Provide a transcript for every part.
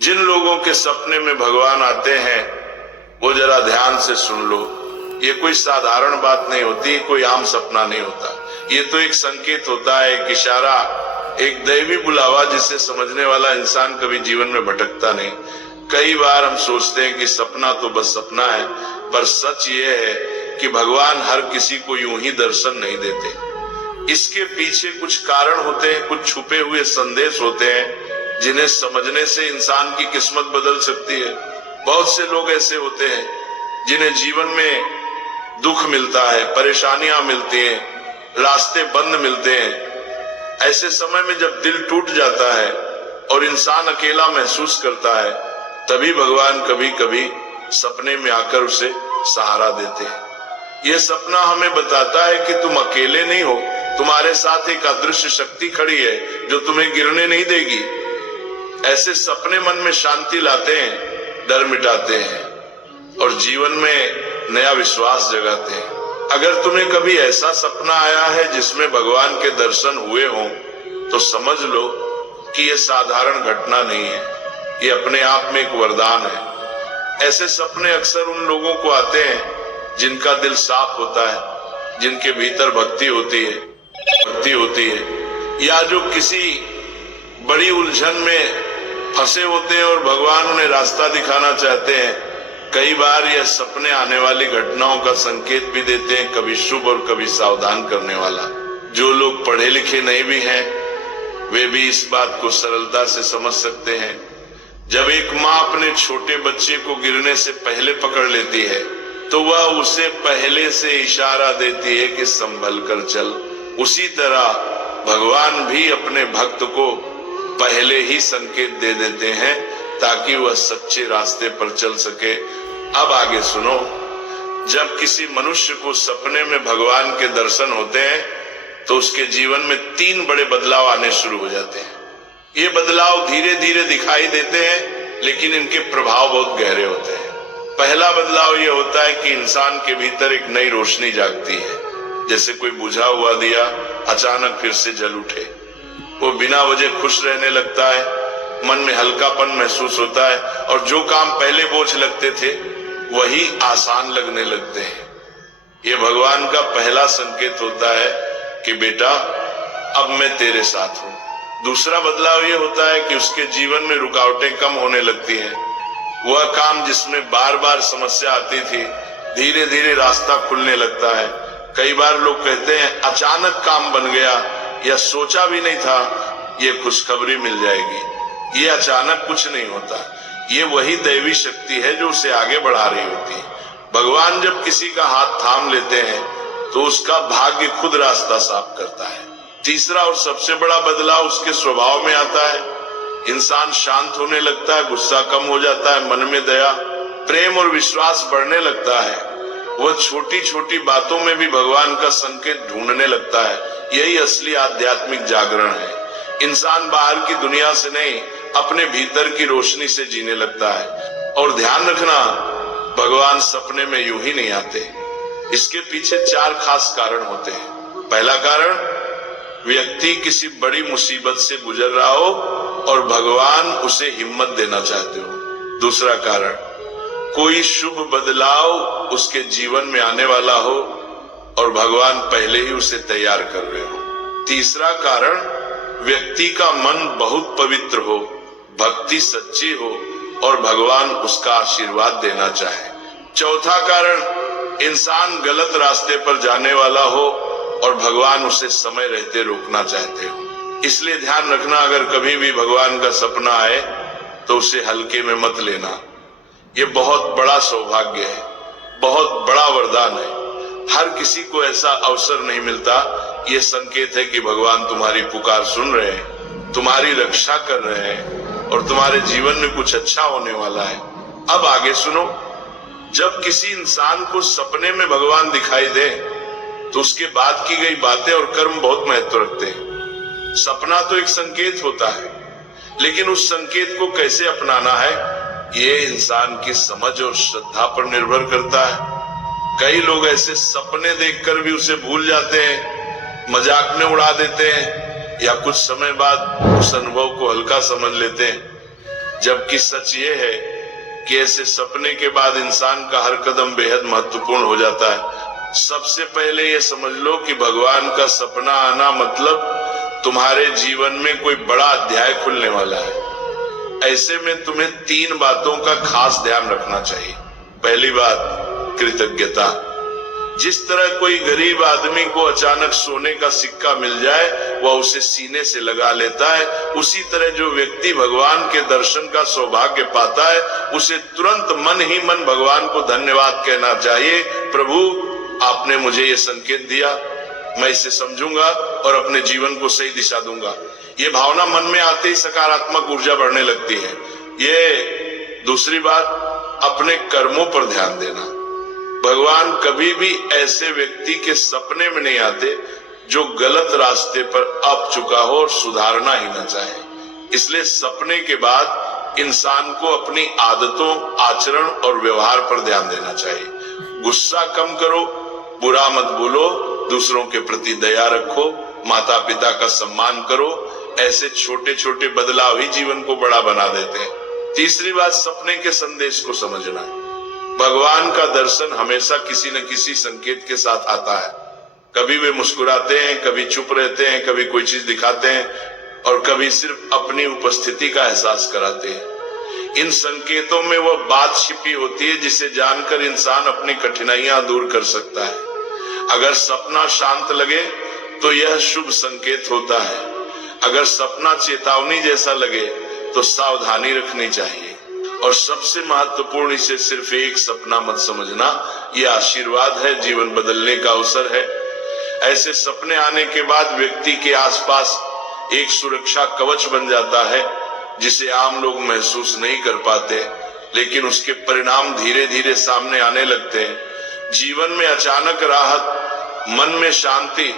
जिन लोगों के सपने में भगवान आते हैं वो जरा ध्यान से सुन लो। ये कोई साधारण बात नहीं होती, कोई आम सपना नहीं होता। ये तो एक संकेत होता है, एक इशारा, एक दैवी बुलावा जिसे समझने वाला इंसान कभी जीवन में भटकता नहीं। कई बार हम सोचते हैं कि सपना तो बस सपना है, पर सच ये है कि भगवान हर किसी को यूं ही दर्शन नहीं देते। इसके पीछे कुछ कारण होते हैं, कुछ छुपे हुए संदेश होते हैं जिन्हें समझने से इंसान की किस्मत बदल सकती है। बहुत से लोग ऐसे होते हैं जिन्हें जीवन में दुख मिलता है, परेशानियां मिलती हैं, रास्ते बंद मिलते हैं। ऐसे समय में जब दिल टूट जाता है और इंसान अकेला महसूस करता है, तभी भगवान कभी कभी सपने में आकर उसे सहारा देते हैं। यह सपना हमें बताता है कि तुम अकेले नहीं हो, तुम्हारे साथ एक अदृश्य शक्ति खड़ी है जो तुम्हें गिरने नहीं देगी। ऐसे सपने मन में शांति लाते हैं, डर मिटाते हैं और जीवन में नया विश्वास जगाते हैं। अगर तुम्हें कभी ऐसा सपना आया है जिसमें भगवान के दर्शन हुए हों, तो समझ लो कि यह साधारण घटना नहीं है, ये अपने आप में एक वरदान है। ऐसे सपने अक्सर उन लोगों को आते हैं जिनका दिल साफ होता है, जिनके भीतर भक्ति होती है, या जो किसी बड़ी उलझन में फंसे होते हैं और भगवान उन्हें रास्ता दिखाना चाहते हैं। कई बार यह सपने आने वाली घटनाओं का संकेत भी देते हैं, कभी शुभ और कभी सावधान करने वाला। जो लोग पढ़े लिखे नहीं भी हैं, वे भी इस बात को सरलता से समझ सकते हैं। जब एक माँ अपने छोटे बच्चे को गिरने से पहले पकड़ लेती है, तो वह उसे पहले से इशारा देती है कि संभल कर चल। उसी तरह भगवान भी अपने भक्त को पहले ही संकेत दे देते हैं ताकि वह सच्चे रास्ते पर चल सके। अब आगे सुनो। जब किसी मनुष्य को सपने में भगवान के दर्शन होते हैं, तो उसके जीवन में 3 बड़े बदलाव आने शुरू हो जाते हैं। ये बदलाव धीरे धीरे दिखाई देते हैं, लेकिन इनके प्रभाव बहुत गहरे होते हैं। पहला बदलाव ये होता है कि इंसान के भीतर एक नई रोशनी जागती है, जैसे कोई बुझा हुआ दिया अचानक फिर से जल उठे। वो बिना वजह खुश रहने लगता है, मन में हल्कापन महसूस होता है और जो काम पहले बोझ लगते थे वही आसान लगने लगते हैं। ये भगवान का पहला संकेत होता है कि बेटा अब मैं तेरे साथ हूँ। दूसरा बदलाव ये होता है कि उसके जीवन में रुकावटें कम होने लगती हैं। वह काम जिसमें बार बार समस्या आती थी, धीरे धीरे रास्ता खुलने लगता है। कई बार लोग कहते हैं अचानक काम बन गया, या सोचा भी नहीं था ये खुशखबरी मिल जाएगी। ये अचानक कुछ नहीं होता, ये वही दैवी शक्ति है जो उसे आगे बढ़ा रही होती है। भगवान जब किसी का हाथ थाम लेते हैं तो उसका भाग्य खुद रास्ता साफ करता है। तीसरा और सबसे बड़ा बदलाव उसके स्वभाव में आता है। इंसान शांत होने लगता है, गुस्सा कम हो जाता है, मन में दया, प्रेम और विश्वास बढ़ने लगता है। वह छोटी छोटी बातों में भी भगवान का संकेत ढूंढने लगता है। यही असली आध्यात्मिक जागरण है। इंसान बाहर की दुनिया से नहीं, अपने भीतर की रोशनी से जीने लगता है। और ध्यान रखना, भगवान सपने में यूं ही नहीं आते। इसके पीछे 4 खास कारण होते हैं। पहला कारण, व्यक्ति किसी बड़ी मुसीबत से गुजर रहा हो और भगवान उसे हिम्मत देना चाहते हो। दूसरा कारण, कोई शुभ बदलाव उसके जीवन में आने वाला हो और भगवान पहले ही उसे तैयार कर रहे हो। तीसरा कारण, व्यक्ति का मन बहुत पवित्र हो, भक्ति सच्ची हो और भगवान उसका आशीर्वाद देना चाहे। चौथा कारण, इंसान गलत रास्ते पर जाने वाला हो और भगवान उसे समय रहते रोकना चाहते हो। इसलिए ध्यान रखना, अगर कभी भी भगवान का सपना आए तो उसे हल्के में मत लेना। ये बहुत बड़ा सौभाग्य है, बहुत बड़ा वरदान है। हर किसी को ऐसा अवसर नहीं मिलता। ये संकेत है कि भगवान तुम्हारी पुकार सुन रहे हैं, तुम्हारी रक्षा कर रहे हैं और तुम्हारे जीवन में कुछ अच्छा होने वाला है। अब आगे सुनो। जब किसी इंसान को सपने में भगवान दिखाई दे, तो उसके बाद की गई बातें और कर्म बहुत महत्व रखते हैं। सपना तो एक संकेत होता है, लेकिन उस संकेत को कैसे अपनाना है, ये इंसान की समझ और श्रद्धा पर निर्भर करता है। कई लोग ऐसे सपने देखकर भी उसे भूल जाते हैं, मजाक में उड़ा देते हैं या कुछ समय बाद उस अनुभव को हल्का समझ लेते हैं। जबकि सच ये है कि ऐसे सपने के बाद इंसान का हर कदम बेहद महत्वपूर्ण हो जाता है। सबसे पहले ये समझ लो कि भगवान का सपना आना मतलब तुम्हारे जीवन में कोई बड़ा अध्याय खुलने वाला है। ऐसे में तुम्हें 3 बातों का खास ध्यान रखना चाहिए। पहली बात, कृतज्ञता। जिस तरह कोई गरीब आदमी को अचानक सोने का सिक्का मिल जाए वह उसे सीने से लगा लेता है, उसी तरह जो व्यक्ति भगवान के दर्शन का सौभाग्य पाता है उसे तुरंत मन ही मन भगवान को धन्यवाद कहना चाहिए। प्रभु, आपने मुझे ये संकेत दिया, मैं इसे समझूंगा और अपने जीवन को सही दिशा दूंगा। ये भावना मन में आते ही सकारात्मक ऊर्जा बढ़ने लगती है। ये दूसरी बात, अपने कर्मों पर ध्यान देना। भगवान कभी भी ऐसे व्यक्ति के सपने में नहीं आते जो गलत रास्ते पर अब चुका हो और सुधारना ही न चाहे। इसलिए सपने के बाद इंसान को अपनी आदतों, आचरण और व्यवहार पर ध्यान देना चाहिए। गुस्सा कम करो, बुरा मत बोलो, दूसरों के प्रति दया रखो, माता पिता का सम्मान करो। ऐसे छोटे छोटे बदलाव ही जीवन को बड़ा बना देते हैं। तीसरी बात, सपने के संदेश को समझना। भगवान का दर्शन हमेशा किसी न किसी संकेत के साथ आता है। कभी वे मुस्कुराते हैं, कभी चुप रहते हैं, कभी कोई चीज दिखाते हैं और कभी सिर्फ अपनी उपस्थिति का एहसास कराते हैं। इन संकेतों में वह बात छिपी होती है जिसे जानकर इंसान अपनी कठिनाइयां दूर कर सकता है। अगर सपना शांत लगे तो यह शुभ संकेत होता है। अगर सपना चेतावनी जैसा लगे तो सावधानी रखनी चाहिए। और सबसे महत्वपूर्ण, इसे सिर्फ एक सपना मत समझना, यह आशीर्वाद है, जीवन बदलने का अवसर है। ऐसे सपने आने के बाद व्यक्ति के आसपास एक सुरक्षा कवच बन जाता है जिसे आम लोग महसूस नहीं कर पाते, लेकिन उसके परिणाम धीरे धीरे सामने आने लगते हैं। जीवन में अचानक राहत, मन में शांति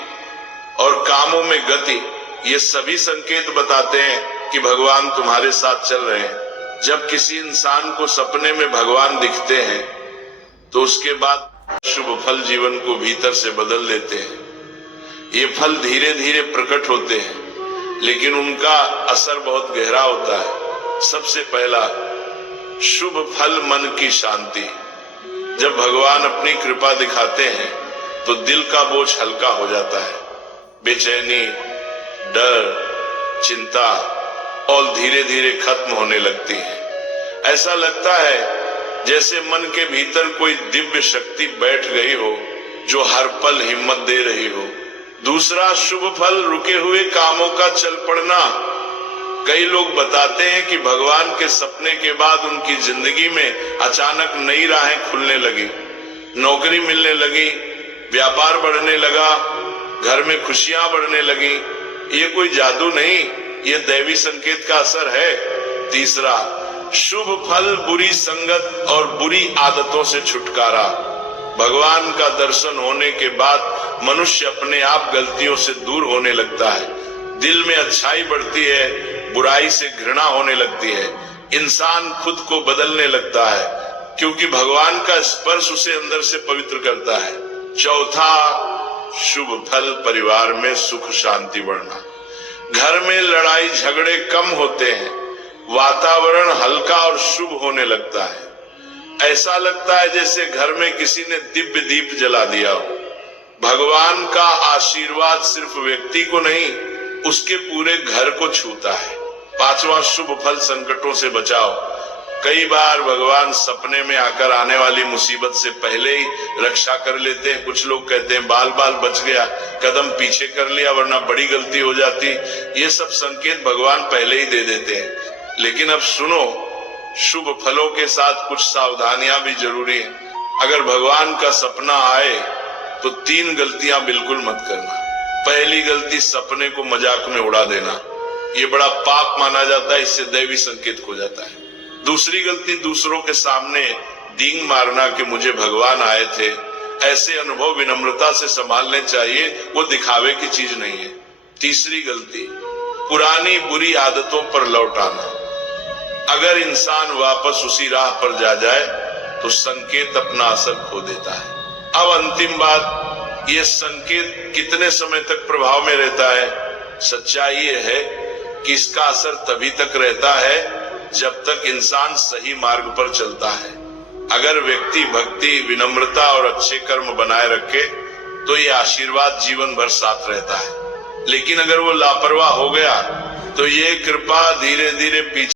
और कामों में गति, ये सभी संकेत बताते हैं कि भगवान तुम्हारे साथ चल रहे हैं। जब किसी इंसान को सपने में भगवान दिखते हैं तो उसके बाद शुभ फल जीवन को भीतर से बदल देते हैं। ये फल धीरे धीरे प्रकट होते हैं लेकिन उनका असर बहुत गहरा होता है। सबसे पहला शुभ फल, मन की शांति। जब भगवान अपनी कृपा दिखाते हैं तो दिल का बोझ हल्का हो जाता है। बेचैनी, डर, चिंता और धीरे धीरे खत्म होने लगती है। ऐसा लगता है जैसे मन के भीतर कोई दिव्य शक्ति बैठ गई हो जो हर पल हिम्मत दे रही हो। दूसरा शुभ फल, रुके हुए कामों का चल पड़ना। कई लोग बताते हैं कि भगवान के सपने के बाद उनकी जिंदगी में अचानक नई राहें खुलने लगी, नौकरी मिलने लगी, व्यापार बढ़ने लगा, घर में खुशियां बढ़ने लगी। ये कोई जादू नहीं, ये दैवी संकेत का असर है। तीसरा शुभ फल, बुरी संगत और बुरी आदतों से छुटकारा। भगवान का दर्शन होने के बाद मनुष्य अपने आप गलतियों से दूर होने लगता है। दिल में अच्छाई बढ़ती है, बुराई से घृणा होने लगती है। इंसान खुद को बदलने लगता है क्योंकि भगवान का स्पर्श उसे अंदर से पवित्र करता है। चौथा शुभ फल, परिवार में सुख शांति बढ़ना। घर में लड़ाई झगड़े कम होते हैं, वातावरण हल्का और शुभ होने लगता है। ऐसा लगता है जैसे घर में किसी ने दिव्य दीप जला दिया हो। भगवान का आशीर्वाद सिर्फ व्यक्ति को नहीं, उसके पूरे घर को छूता है। पांचवा शुभ फल, संकटों से बचाव। कई बार भगवान सपने में आकर आने वाली मुसीबत से पहले ही रक्षा कर लेते हैं। कुछ लोग कहते हैं बाल बाल बच गया, कदम पीछे कर लिया वरना बड़ी गलती हो जाती। ये सब संकेत भगवान पहले ही दे देते हैं। लेकिन अब सुनो, शुभ फलों के साथ कुछ सावधानियां भी जरूरी हैं। अगर भगवान का सपना आए तो 3 गलतियां बिल्कुल मत करना। पहली गलती, सपने को मजाक में उड़ा देना। ये बड़ा पाप माना जाता है, इससे दैवी संकेत खो जाता है। दूसरी गलती, दूसरों के सामने डींग मारना कि मुझे भगवान आए थे। ऐसे अनुभव विनम्रता से संभालने चाहिए, वो दिखावे की चीज नहीं है। तीसरी गलती, पुरानी बुरी आदतों पर लौट आना। अगर इंसान वापस उसी राह पर जा जाए तो संकेत अपना असर खो देता है। अब अंतिम बात, ये संकेत कितने समय तक प्रभाव में रहता है? सच्चाई ये है कि इसका असर तभी तक रहता है जब तक इंसान सही मार्ग पर चलता है। अगर व्यक्ति भक्ति, विनम्रता और अच्छे कर्म बनाए रखे तो ये आशीर्वाद जीवन भर साथ रहता है। लेकिन अगर वो लापरवाह हो गया तो ये कृपा धीरे धीरे पीछे